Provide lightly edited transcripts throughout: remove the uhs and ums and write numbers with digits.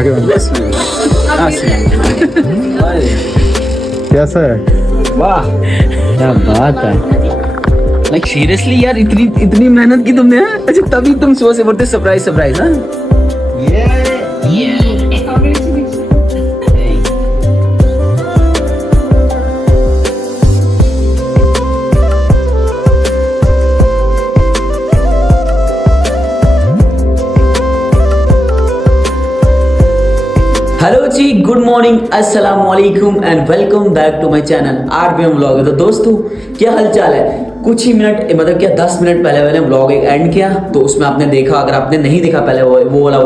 आगे बढ़ो। कैसा है? वाह क्या बात है। लाइक सीरियसली यार, इतनी मेहनत की तुमने। अच्छा तभी तुम सुबह से बोलते सरप्राइज हाँ। हेलो जी, गुड मॉर्निंग, अस्सलाम वालेकुम and welcome back to my channel RBM vlog. तो दोस्तों क्या हालचाल है। कुछ ही मिनट मतलब क्या 10 मिनट पहले मैंने व्लॉग एक एंड किया, तो उसमें आपने देखा, अगर आपने नहीं देखा पहले वो वाला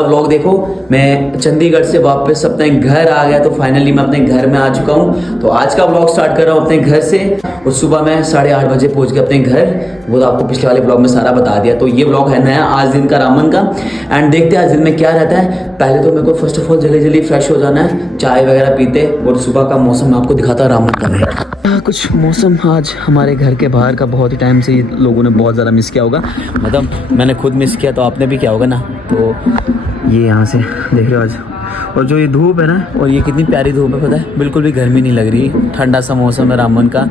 व्लॉग देखो। मैं चंडीगढ़ से वापस अपने घर आ गया, तो फाइनली मैं अपने घर में आ चुका हूँ। तो आज का व्लॉग स्टार्ट कर रहा हूँ अपने घर से, और सुबह मैं 8:30 बजे पहुँच गया अपने घर। वो तो आपको पिछले वाले व्लॉग में सारा बता दिया। तो ये व्लॉग है नया आज दिन का रामन का, एंड देखते हैं आज दिन में क्या रहता है। पहले तो मेरे को फर्स्ट ऑफ ऑल जल्दी फ्रेश हो जाना है, चाय वगैरह पीते, और सुबह का मौसम मैं आपको दिखाता रामन का। कुछ मौसम आज हमारे घर के बाहर का बहुत ही टाइम से लोगों ने बहुत ज़्यादा मिस किया होगा, मतलब मैंने खुद मिस किया, तो आपने भी किया होगा ना। तो ये यहाँ से देख रहे हो आज, और जो ये धूप है ना, और ये कितनी प्यारी धूप है पता है, बिल्कुल भी गर्मी नहीं लग रही, ठंडा सा मौसम है रामन का।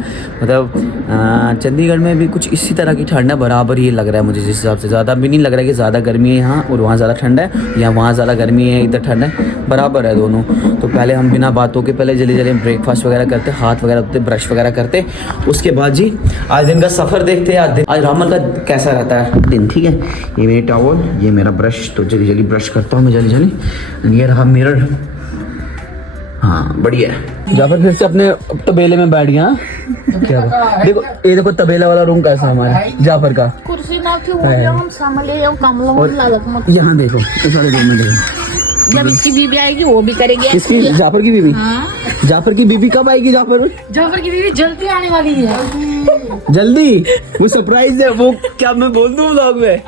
मतलब चंडीगढ़ में भी कुछ इसी तरह की ठंड है, बराबर ये लग रहा है मुझे, जिस हिसाब से ज़्यादा भी नहीं लग रहा है कि ज़्यादा गर्मी है यहाँ और वहाँ ज़्यादा ठंड है, या वहाँ ज़्यादा गर्मी है इधर ठंड है, बराबर है दोनों। तो पहले हम बिना बातों के पहले जल्दी ब्रेकफास्ट वगैरह करते, हाथ वगैरह धोते, ब्रश वगैरह करते, उसके बाद जी आज दिन का सफ़र देखते हैं, आज रामन का कैसा रहता है दिन। ठीक है, ये मेरी टॉवल, ये मेरा ब्रश, तो जल्दी ब्रश करता हूँ मैं जल्दी। ये रहा मिरर, हाँ बढ़िया है। जाफर फिर से अपने तबेले में बैठ गया। क्या देखो, ये देखो तबेला वाला रूम कैसा हमारा जाफर का। कुर्सी ना क्यों हम संभाले यहाँ देखो इस वाले रूम में देखो, जब इसकी बीबी आएगी वो भी करेगी। किसकी? जाफर की बीबी। हाँ? जाफर की बीबी कब आएगी? जाफर की बीबी जल्दी आने वाली है। जल्दी, वो सरप्राइज है। वो क्या मैं बोल दूं व्लॉग में?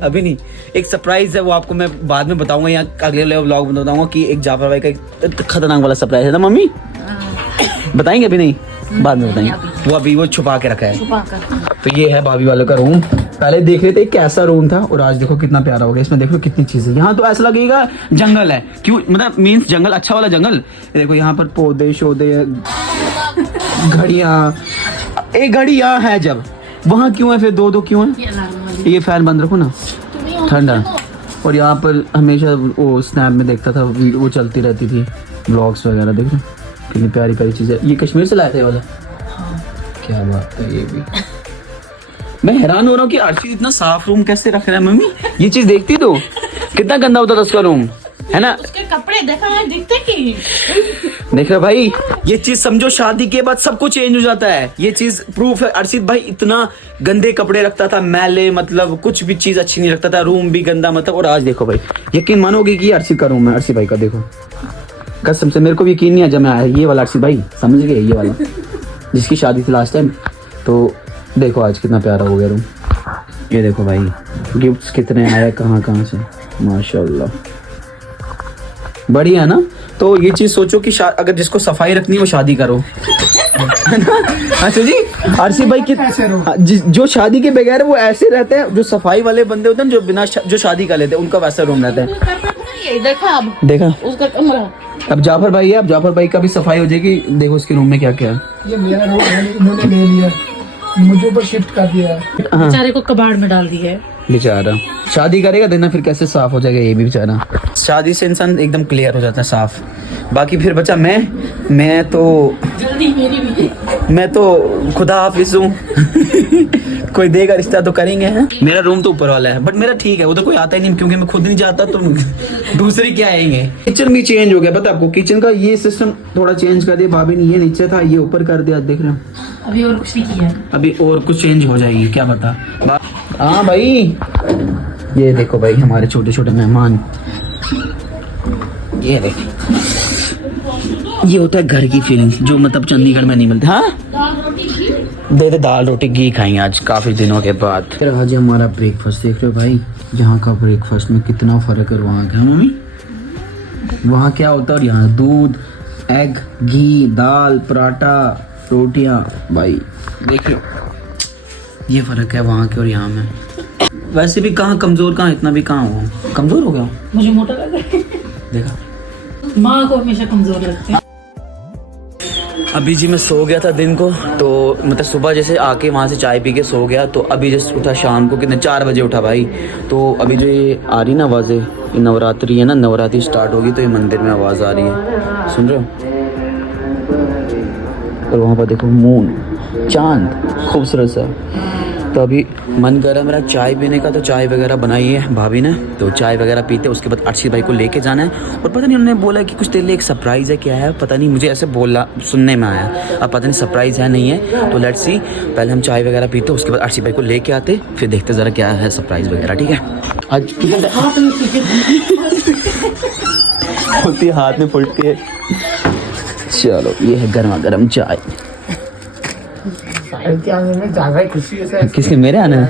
अभी नहीं, एक सरप्राइज है, वो आपको मैं बाद में बताऊंगा, या अगले व्लॉग में बताऊंगा कि एक जाफर भाई का एक खतरनाक वाला सरप्राइज है ना मम्मी। बताएंगे अभी नहीं, बाद में बताएंगे। वो अभी वो छुपा के रखा है। तो ये है भाभी वालों का रूम। पहले देख रहे थे कैसा रूम था, और आज देखो कितना प्यारा हो गया। इसमें देखो कितनी चीजें, यहाँ तो ऐसा लगेगा जंगल है। क्यों? मतलब मीन्स जंगल, अच्छा वाला जंगल। देखो यहाँ पर पौधे शौधे, घड़ियाँ, एक घड़ी यहाँ है, जब वहाँ क्यों है फिर दो क्यों है? ये फैन बंद रखो ना, ठंडा। और यहाँ पर हमेशा वो स्नैप में देखता था, वो चलती रहती थी ब्लॉग्स वगैरह। देखो कितनी प्यारी प्यारी चीजें। ये कश्मीर से लाए थे वाला। क्या बात है। ये भी मैं हैरान हो रहा हूँ कि अर्शी इतना साफ रूम कैसे रख रहा है मम्मी। ये चीज देखती तो कितना गंदा होता था उसका रूम, है ना। उसके कपड़े देखा है, दिखते कि देख रहे भाई, ये चीज समझो शादी के बाद सब कुछ चेंज हो जाता है। ये चीज प्रूफ है। अर्शित भाई इतना गंदे कपड़े रखता था, मैले, मतलब कुछ भी चीज अच्छी नहीं रखता था, रूम भी गंदा, मतलब। और आज देखो भाई, यकीन मानोगे कि अर्शित का रूम है, अर्शित भाई का। देखो कसम से मेरे को यकीन नहीं है जब मैं आया। ये वाला अर्शित भाई समझ गए, ये वाला जिसकी शादी थी लास्ट टाइम। तो देखो आज कितना प्यारा हो गया रूम। ये देखो भाई, गिफ्ट्स कितने आए कहाँ से, माशाल्लाह, बढ़िया ना। तो ये चीज सोचो कि अगर जिसको सफाई रखनी है वो शादी करो, है ना। अच्छा जी, आरसी भाई की जो शादी के बगैर वो ऐसे रहते हैं, जो सफाई वाले बंदे होते हैं, जो बिना जो शादी कर लेते हैं, उनका वैसा रूम रहता है। देखा उसका कमरा। अब जाफर भाई है, अब जाफर भाई का भी सफाई हो जाएगी। देखो उसके रूम में क्या क्या है। ये मेरा रूम है, इन्होंने ले लिया, मुझे ऊपर शिफ्ट कर दिया है। बेचारे को कबाड़ में डाल दिया है। बेचारा शादी करेगा, देना फिर कैसे साफ हो जाएगा ये भी बेचारा। शादी से इंसान एकदम क्लियर हो जाता है, साफ। बाकी फिर बचा मैं तो जल्दी मेरी भी, मैं तो खुदा हाफिज हूँ। कोई देगा रिश्ता तो करेंगे, हैं। मेरा रूम तो ऊपर वाला है, बट मेरा ठीक है, उधर कोई आता ही नहीं, क्योंकि मैं खुद नहीं जाता, तो दूसरे क्या आएंगे। किचन भी चेंज हो गया, पता आपको। किचन का ये सिस्टम थोड़ा चेंज कर दिया भाभी ने। ये नीचे था, ये ऊपर कर दिया, देख रहे हो। अभी और कुछ नहीं किया, अभी और कुछ चेंज हो जाएगी, क्या पता। हाँ भाई, ये देखो भाई हमारे छोटे छोटे मेहमान। ये देखो, ये होता है घर की फीलिंग, जो मतलब चंडीगढ़ में नहीं मिलती। हाँ दे दाल रोटी घी खाएंगे आज काफी दिनों के बाद। फिर आज हमारा ब्रेकफास्ट देख रहे हो भाई, यहाँ का ब्रेकफास्ट में कितना फर्क है वहाँ का। मम्मी वहाँ क्या होता है और यहाँ दूध, एग, घी, दाल, पराठा, रोटियाँ। भाई देखिए ये फर्क है वहाँ के और यहाँ में। वैसे भी कहाँ कमजोर, कहाँ इतना भी कहाँ हो, कमजोर हो गया। मुझे मोटा लग रहा है। देखा। माँ को हमेशा कमजोर लगते हैं। अभी जी मैं सो गया था दिन को, तो मतलब सुबह जैसे आके वहाँ से चाय पी के सो गया, तो अभी जैसे उठा शाम को, कितने 4 बजे उठा भाई। तो अभी जो ये आ रही ना आवाज़ें, ये नवरात्रि है ना, नवरात्रि स्टार्ट होगी तो ये मंदिर में आवाज़ आ रही है, सुन रहे हो। और वहाँ पर देखो मून, चांद खूबसूरत सा। तो अभी मन कर रहा है मेरा चाय पीने का, तो चाय वगैरह बनाई है भाभी ने, तो चाय वगैरह पीते उसके बाद अर्शित भाई को लेके जाना है। और पता नहीं उन्होंने बोला कि कुछ तेरे लिए एक सरप्राइज़ है, क्या है पता नहीं, मुझे ऐसे बोला सुनने में आया, अब पता नहीं सरप्राइज़ है नहीं है, तो लेट्स सी। पहले हम चाय वगैरह पीते उसके बाद अर्शित भाई को लेके आते, फिर देखते ज़रा क्या है सरप्राइज़ वगैरह, ठीक है। आज होती है हाथ में फुट के। चलो ये है गर्मा गर्म चाय। के आने में ज्यादा खुशी है। किसके? मेरे आने में?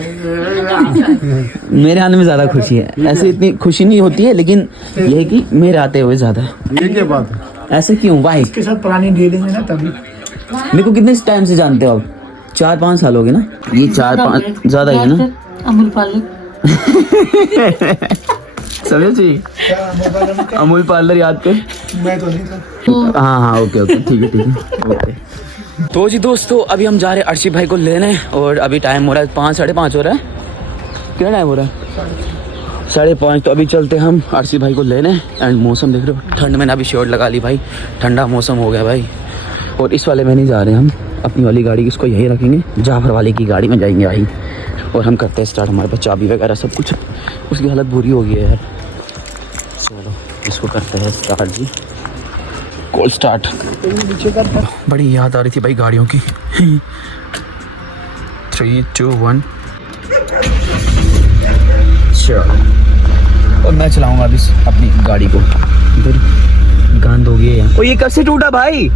मेरे आने में ज़्यादा खुशी है। ऐसे इतनी खुशी नहीं होती है, लेकिन यह है कि मेरे आते हुए ज़्यादा। ये क्या बात है? ऐसे क्यों भाई? इसके साथ पुरानी डीलिंग है ना, तभी। मेरे को कितने टाइम से जानते हो आप? 4-5 साल हो गए ना? ये 4-5 ज़्यादा ही है ना? अमूल पार्लर। समझ अमूल पार्लर याद कर। मैं तो नहीं था। हाँ ओके ठीक है ओके। तो जी दोस्तों अभी हम जा रहे हैं अर्शित भाई को लेने, और अभी टाइम हो रहा है 5, 5:30 हो रहा है। कितना टाइम हो रहा है? 5:30। तो अभी चलते हम अर्शित भाई को लेने। एंड मौसम देख रहे हो, ठंड में ना अभी शर्ट लगा ली भाई, ठंडा मौसम हो गया भाई। और इस वाले में नहीं जा रहे हम, अपनी वाली गाड़ी इसको यही रखेंगे, जाफर वाले की गाड़ी में जाएंगे भाई। और हम करते हैं स्टार्ट, हमारे पास चाबी वगैरह सब कुछ। उसकी हालत बुरी हो गई है यार। चलो इसको करते हैं स्टार्ट जी, कोल्ड स्टार्ट। बड़ी याद आ रही थी भाई गाड़ियों की। 3, 2, 1 चलो। और मैं चलाऊंगा अभी अपनी गाड़ी को। इधर गंद हो गई है। ओ ये कब से टूटा भाई?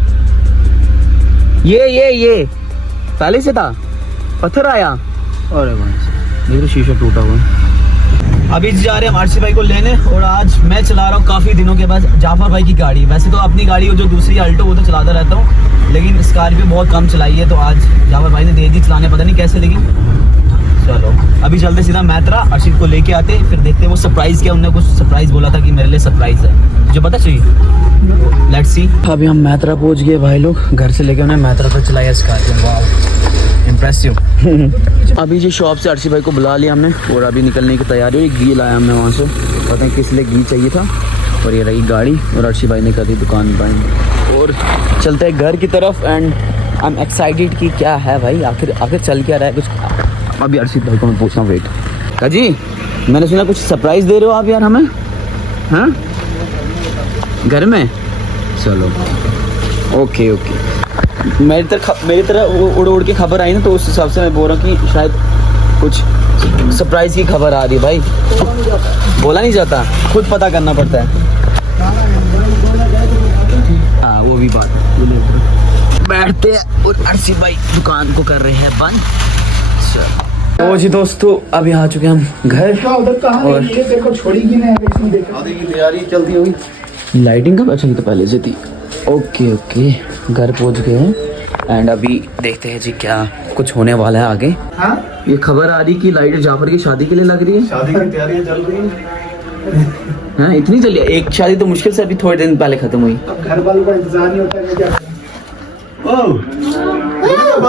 ये पहले से था, पत्थर आया। अरे भाई ये शीशा टूटा हुआ। अभी जा रहे हैं अर्शित भाई को लेने, और आज मैं चला रहा हूँ काफ़ी दिनों के बाद जाफर भाई की गाड़ी। वैसे तो अपनी गाड़ी जो दूसरी अल्टो वो तो चलाता रहता हूँ, लेकिन स्कॉर्पियो बहुत कम चलाई है, तो आज जाफर भाई ने दे दी चलाने, पता नहीं कैसे, लेकिन चलो अभी चलते सीधा मैत्रा, अर्शित को लेके आते, फिर देखते वो सरप्राइज़ क्या, उन्होंने कुछ सरप्राइज़ बोला था कि मेरे लिए सरप्राइज़ है, जो पता चाहिए। Let's see. अभी हम मैत्रा पहुँच गए भाई लोग, घर से लेके उन्हें मैत्रा तक चलाया स्कॉर्पियो। वाह इम्प्रेसिव। अभी जी शॉप से अर्शित भाई को बुला लिया हमने, और अभी निकलने की तैयारी हुई। घी लाया हमने वहाँ से, पता नहीं किस लिए घी चाहिए था। और ये रही गाड़ी, और अर्शित भाई ने कर दी दुकान बंद, और चलते हैं घर की तरफ। एंड आई एम एक्साइटेड कि क्या है भाई, आखिर चल क्या रहा है कुछ। अभी अर्शित भाई को मैं पूछना, वेट का जी, मैंने सुना कुछ सरप्राइज़ दे रहे हो आप यार हमें, हाँ घर में? चलो ओके। मेरी तरह वो उड़ के खबर आई ना, तो उस हिसाब से मैं बोल रहा हूँ कि शायद कुछ सरप्राइज़ की खबर आ रही है भाई। बोला नहीं जाता, खुद पता करना पड़ता है। हाँ वो भी बात है। बैठते हैं, और अर्शित भाई दुकान को कर रहे हैं बंद। तो जी दोस्तों अभी आ चुके हम घर, और ये देखो छोड़ी की नहीं, देखो आधी की तैयारी चलती होगी। लाइटिंग कब अच्छा की तो पहले से थी। ओके घर पहुंच गए हैं, एंड अभी देखते हैं जी क्या कुछ होने वाला है आगे। हाँ ये खबर आ रही कि लाइट जाफर की शादी के लिए लग रही है। शादी की तैयारी चल रही है। हाँ इतनी चली है, एक शादी तो मुश्किल से अभी थोड़े दिन पहले खत्म हुई। अब घर वालों का इंतजार नहीं होता है, क्या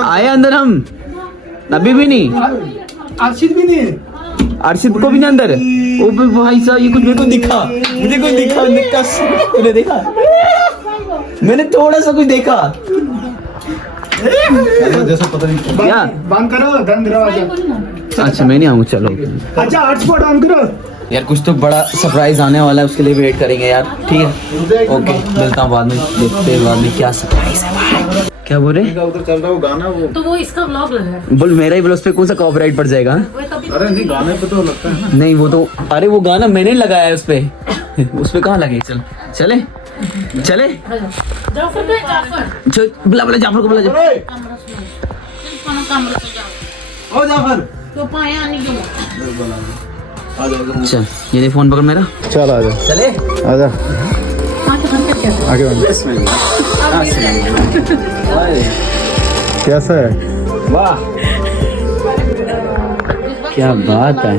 आए अंदर हम, अभी भी नहीं, अर्शित भी नहीं है। अर्शित को भी नहीं अंदर। ओ भाई साहब ये कुछ मेरे को दिखा, तूने देखा? मैंने थोड़ा सा कुछ देखा। जैसा पता नहीं क्या बंद करो दरवाजा। अच्छा मैं नहीं आऊँगा, चलो। अच्छा हॉटस्पॉट ऑन करो यार, कुछ तो बड़ा सरप्राइज आने वाला है, उसके लिए वेट करेंगे यार, ठीक है ओके। मिलता हूँ बाद में, देखते हैं बाद में क्या सरप्राइज है भाई। क्या बोल रहे? उधर चल रहा वो गाना, वो तो वो इसका व्लॉग लगा है। बोल मेरा ही बोल, उस पे कौन सा कॉपीराइट पड़ जाएगा? अरे नहीं गाने पे तो लगता है ना। नहीं वो तो, अरे वो गाना मैंने लगाया है उस पे। उस पे कहाँ लगे? चले जाफर पे जाफर। चल बुला जाफर को, बुला जा। कमरा से जाओ। ओ जाफर तो पाया आने के चल ये दे फोन पकड़ मेरा। चल आ जा, चले आजा हां तो बंद कर क्या? आगे बढ़। कैसा है? वाह क्या बात है।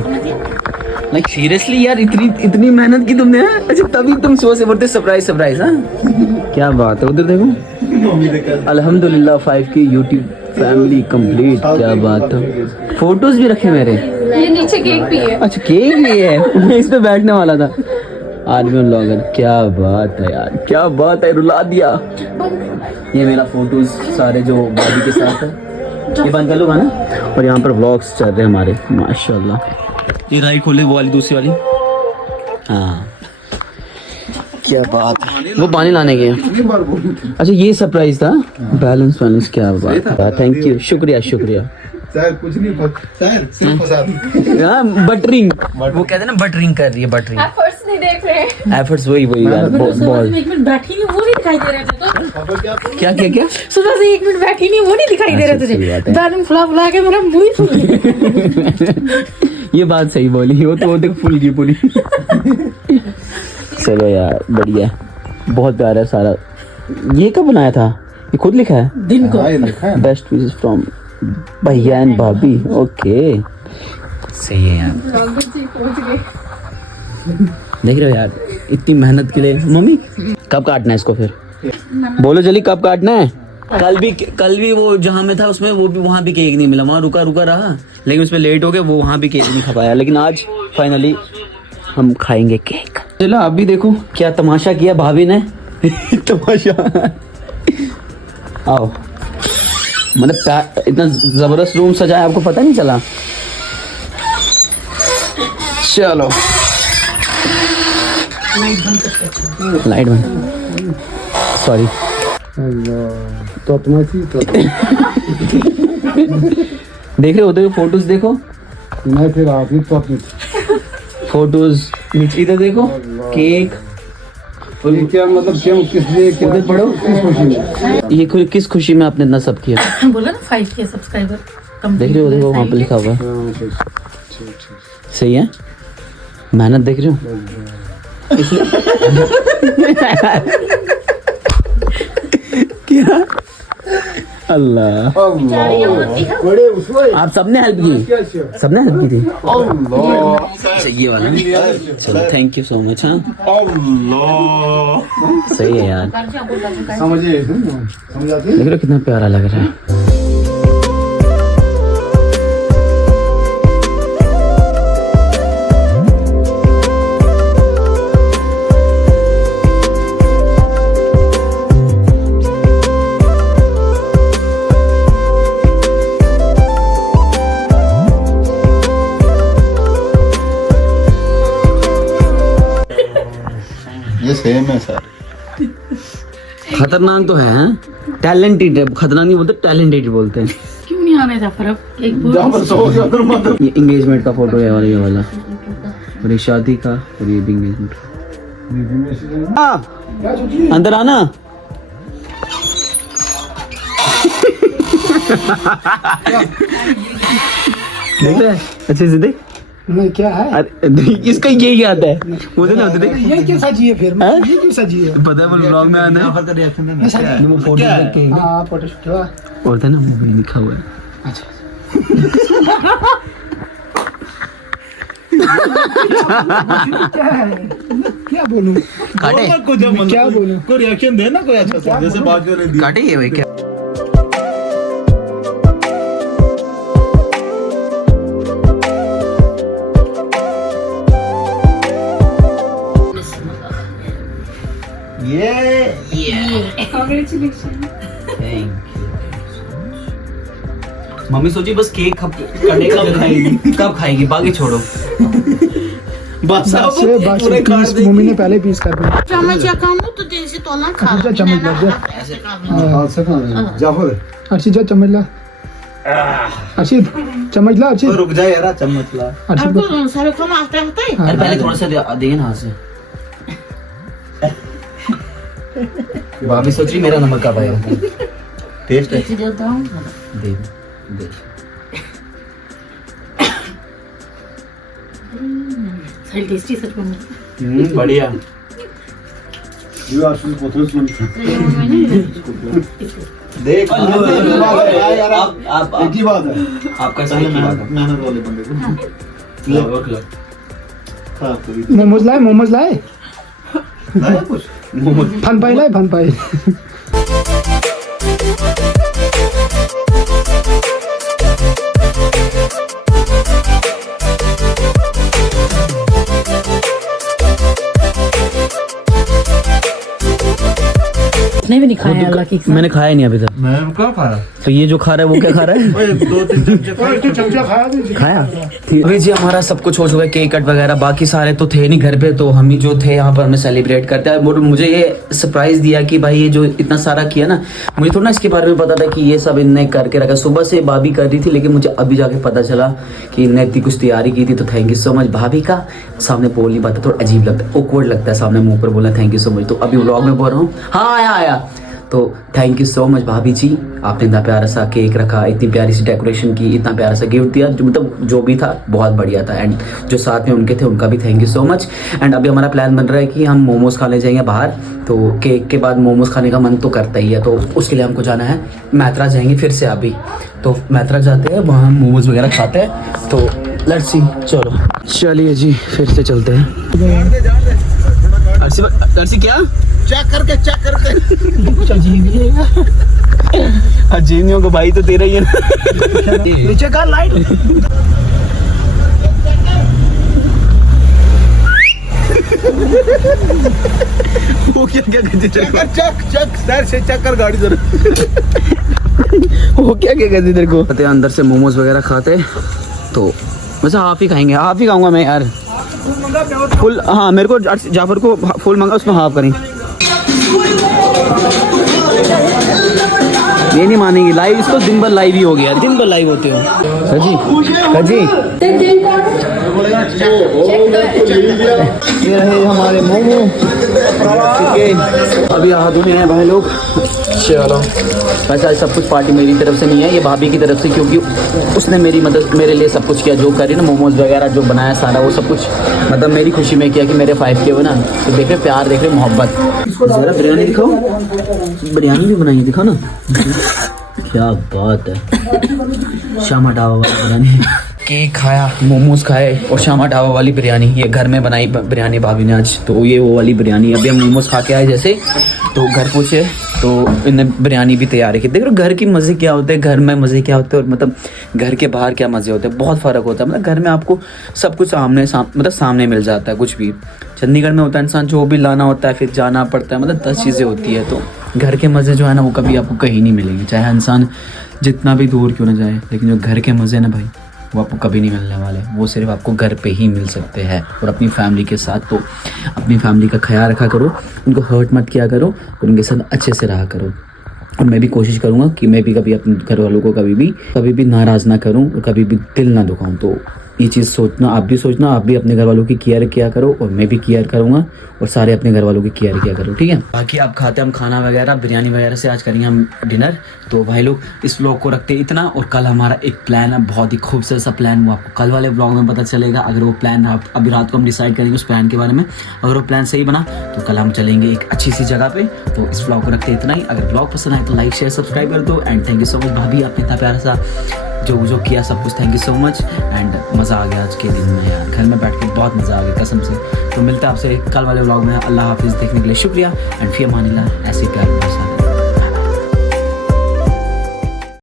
लाइक सीरियसली यार, इतनी मेहनत की तुमने, हाँ? अच्छा तभी तुम सुबह से बोलते सरप्राइज हाँ। क्या बात है, उधर देखो। अल्हम्दुलिल्लाह 5K यूट्यूब फैमिली कंप्लीट। क्या बात है, फोटोज भी रखे मेरे। ये नीचे केक भी है। अच्छा केक भी है, मैं इस पे बैठने वाला था। आदमी व्लॉगर, क्या बात है यार, क्या बात है, रुला दिया। ये मेरा फोटोज सारे जो बॉडी के साथ है, ये बंद कर लो ना। और यहाँ पर व्लॉग्स चल रहे हैं हमारे, माशाल्लाह। ये राई खोले, वो वाली दूसरी वाली। हाँ क्या बात है, वो पानी लाने गए। अच्छा ये सरप्राइज था, बैलेंस। क्या बात है, थैंक यू, शुक्रिया। सर कुछ नहीं, सर सिर्फ फसाद। हाँ बटरिंग, वो कहते हैं ना बटरिंग कर रही है, बटरिंग। एफर्ट्स नहीं देख रहे। एफर्ट्स वही यार, बहुत। एक मिनट बैठी नहीं, वो नहीं दिखाई दे रहा था। क्या सुबह से 1 मिनट बैठी नहीं, वो नहीं दिखाई दे रहा तुझे। बैलेंस फुला के मेरा मुंह ही फूल गया। ये बात सही बोली, वो तो फुल की पूरी। चलो यार बढ़िया, बहुत प्यारा है सारा। ये कब बनाया था, ये खुद लिखा है? दिन को बेस्ट विशेस फ्रॉम भैया एंड भाभी। ओके सही है यार, देख रहे हो यार, इतनी मेहनत के लिए। मम्मी कब काटना है इसको, फिर बोलो जल्दी कब काटना है। कल भी वो जहाँ में था उसमें वो भी, वहाँ भी केक नहीं मिला, वहाँ रुका रहा, लेकिन उसमें लेट हो गया, वो वहाँ भी केक नहीं खा पाया। लेकिन आज फाइनली हम खाएंगे केक। चलो अभी देखो क्या तमाशा किया भाभी ने। तमाशा। आओ, मतलब इतना जबरदस्त रूम सजाया, आपको पता नहीं चला। चलो लाइट बंद, सॉरी। तो देख रहे हो, देखो फोटोज देखो, मैं फिर आप ही तो फोटोज नीचे, इधर देखो केक। ये क्या मतलब, क्यों, किस लिए, क्या उधर पढ़ो, किस खुशी में? ये किस खुशी में आपने इतना सब किया। बोला ना 5K सब्सक्राइबर। देख रहे हो, देखो वहाँ पे लिखा हुआ है। सही है, मेहनत देख रहे हो। क्या अल्लाह, बड़े उसमें आप सबने हेल्प की, सबने हेल्प की थी। अच्छा, ये वाला, चलो थैंक यू सो मच। हाँ सही है यार, समझिए, समझ आती है। देख रहे हो कितना प्यारा लग रहा है। ये सेम है सर। खतरनाक तो है, हाँ? टैलेंटेड है, खतरनाक नहीं बोलते, टैलेंटेड बोलते हैं। क्यों नहीं आने था फर्क, एक ये एंगेजमेंट का फोटो है, और ये वाला, और ये शादी का, और ये भी एंगेजमेंट का। अंदर आना। देख रहे हैं अच्छे से, देख। नहीं क्या है, अरे इसका यही आता है, वो ना देख। ये क्यों सजी है फिर, ये क्यों सजी है? पता है वो ब्लॉग में आना है, वो फोटो देख के। हाँ फोटो शूट हुआ, और था ना मूवी लिखा हुआ है। अच्छा। क्या है, क्या बोलूं, काटे क्या बोलूं, कोई रिएक्शन देना कोई अच्छा सा, जैसे बात कर रही थी। काटे ये भाई, क्या मम्मी सोची बस केक कटेगा फिर खाएगी, कब खाएगी, बाकी छोड़ो। बस पूरे पीस मम्मी ने पहले पीस कर दिया। चम्मच या काम तो जैसे तोला खा अच्छा चम्मच ला जा, हाथ से खा जाफर। अर्शिद जा चम्मच ला, अर्शिद चम्मच ला, अर्शिद रुक जा यार, चम्मच ला। अर्शिद आपको सारे खाना आता है। अरे पहले थोड़ा सा देंगे ना हाथ से। भाभी सोच रही मेरा नमक कब आएगा। टेस्ट है, दे दे। सारी टेस्टी सच में। बढ़िया। ये आशीष बहुत सुन देख, आप एक ही बात है, आपका सही की बात है। मेहनत वाले बंदे को लो। हाँ तो मोमोज लाए लाया कुछ मोमोज फन पाई नहीं भी नहीं खाया अल्लाह की कसम। मैंने खाया नहीं अभी तक। मैं कहाँ खाया तो ये जो खा रहा है वो क्या खा रहा है? ओए 2-3 चमचे चमचा खाया भी खाया। अभी जी हमारा सब कुछ हो चुका है, केक कट वगैरह, बाकी सारे तो थे नहीं घर पे, तो हम ही जो थे यहाँ पर हमें सेलिब्रेट करते हैं। और मुझे ये सरप्राइज दिया कि भाई ये जो इतना सारा किया ना, मुझे थोड़ा ना इसके बारे में पता था कि ये सब इनने करके रखा। सुबह से भाभी कर रही थी, लेकिन मुझे अभी जाके पता चला कि इनने इतनी कुछ तैयारी की थी। तो थैंक यू सो मच भाभी का। सामने बोल नहीं पाता, थोड़ा अजीब लगता है, ऑकवर्ड लगता है सामने मुंह पर बोला थैंक यू सो मच। तो अभी व्लॉग में बोल रहा हूँ, हाँ आया। तो थैंक यू सो मच भाभी जी, आपने इतना प्यारा सा केक रखा, इतनी प्यारी सी डेकोरेशन की, इतना प्यारा सा गिफ्ट दिया, जो मतलब जो भी था बहुत बढ़िया था। एंड जो साथ में उनके थे उनका भी thank you so much. And अभी हमारा प्लान बन रहा है कि हम मोमोज खाने जाएंगे बाहर। तो केक के बाद मोमोज खाने का मन तो करता ही है, तो उसके लिए हमको जाना है मैत्रा जाएंगे फिर से अभी। तो मैत्रा जाते हैं, वहाँ मोमोज वगैरह खाते हैं। तो लेट्स सी, चलो चलिए जी फिर से चलते हैं। अर्सी क्या चेक करके अजीनियों को भाई तो तेरा ही है ना। नीचे का लाइट वो क्या करती तेरे को? चेक सर से चेक कर गाड़ी जरा वो क्या करती तेरे को? अंदर से मोमोज वगैरह खाते, तो वैसे हाफ ही खाएंगे, हाफ ही खाऊंगा मैं यार। फुल, हाँ मेरे को जाफर को फुल मंगा, उसमें हाफ करें। ये नहीं मानेंगी, लाइव इसको दिन भर लाइव ही हो गया, दिन भर लाइव होते हो। कजी ये रहे हमारे मोमो, अभी हाथों में है भाई लोग। चलो वैसे सब कुछ पार्टी मेरी तरफ से नहीं है, ये भाभी की तरफ से, क्योंकि उसने मेरी मदद मेरे लिए सब कुछ किया, जो करी ना मोमोज वगैरह जो बनाया सारा, वो सब कुछ मतलब मेरी खुशी में किया कि मेरे 5K हो ना। तो देख रहे प्यार, देख रहे मोहब्बत। जरा बिरयानी दिखाओ, बिरयानी भी बनाई, दिखाओ ना क्या बात है। श्यामा ढाबा वाली बिरयानी, केक खाया, मोमोज खाए और श्यामा ढाबा वाली बिरयानी, ये घर में बनाई बिरयानी भाभी ने आज। तो ये वो वाली बिरयानी, अभी हम मोमोज खा के आए जैसे, तो घर पूछे तो इन्हें बिरयानी भी तैयार की। देख रहे घर की मज़े क्या होते हैं, घर में मज़े क्या होते हैं, और मतलब घर के बाहर क्या मज़े होते हैं, बहुत फ़र्क होता है। मतलब घर में आपको सब कुछ मतलब सामने मिल जाता है। कुछ भी चंडीगढ़ में होता है, इंसान जो भी लाना होता है फिर जाना पड़ता है, मतलब 10 चीज़ें होती है। तो घर के मज़े जो है ना वो कभी आपको कहीं नहीं मिलेंगे, चाहे इंसान जितना भी दूर क्यों ना जाए, लेकिन जो घर के मज़े ना भाई वो आपको कभी नहीं मिलने वाले, वो सिर्फ आपको घर पे ही मिल सकते हैं और अपनी फैमिली के साथ। तो अपनी फैमिली का ख्याल रखा करो, उनको हर्ट मत किया करो और उनके साथ अच्छे से रहा करो। और मैं भी कोशिश करूँगा कि मैं भी कभी अपने घर वालों को कभी भी नाराज़ ना करूँ और कभी भी दिल ना दुखाऊँ। तो ये चीज़ सोचना, आप भी सोचना, आप भी अपने घर वालों की केयर किया करो और मैं भी केयर करूँगा और सारे अपने घर वालों की केयर किया करो, ठीक है। बाकी आप खाते हम खाना वगैरह, बिरयानी वगैरह से आज करेंगे हम डिनर। तो भाई लोग इस व्लॉग को रखते इतना, और कल हमारा एक प्लान है, बहुत ही खूबसूरत सा प्लान, वो आपको कल वाले व्लॉग में पता चलेगा। अगर वो प्लान आप अभी रात को हम डिसाइड करेंगे उस प्लान के बारे में, अगर वो प्लान सही बना तो कल हम चलेंगे एक अच्छी सी जगह पे। तो इस व्लॉग को रखते इतना ही। अगर व्लॉग पसंद आए तो लाइक शेयर सब्सक्राइब कर दो। And thank you so much भाभी, आपने इतना प्यारा सा जो किया सब कुछ, thank you so much. And मज़ा आ गया आज के दिन में यार, घर में बैठ के बहुत मज़ा आ गया कसम से। तो मिलते हैं आपसे कल वाले व्लॉग में। अल्लाह हाफिज़, देखने के लिए शुक्रिया एंड फी अमानिल्लाह। ऐसे प्यार के साथ।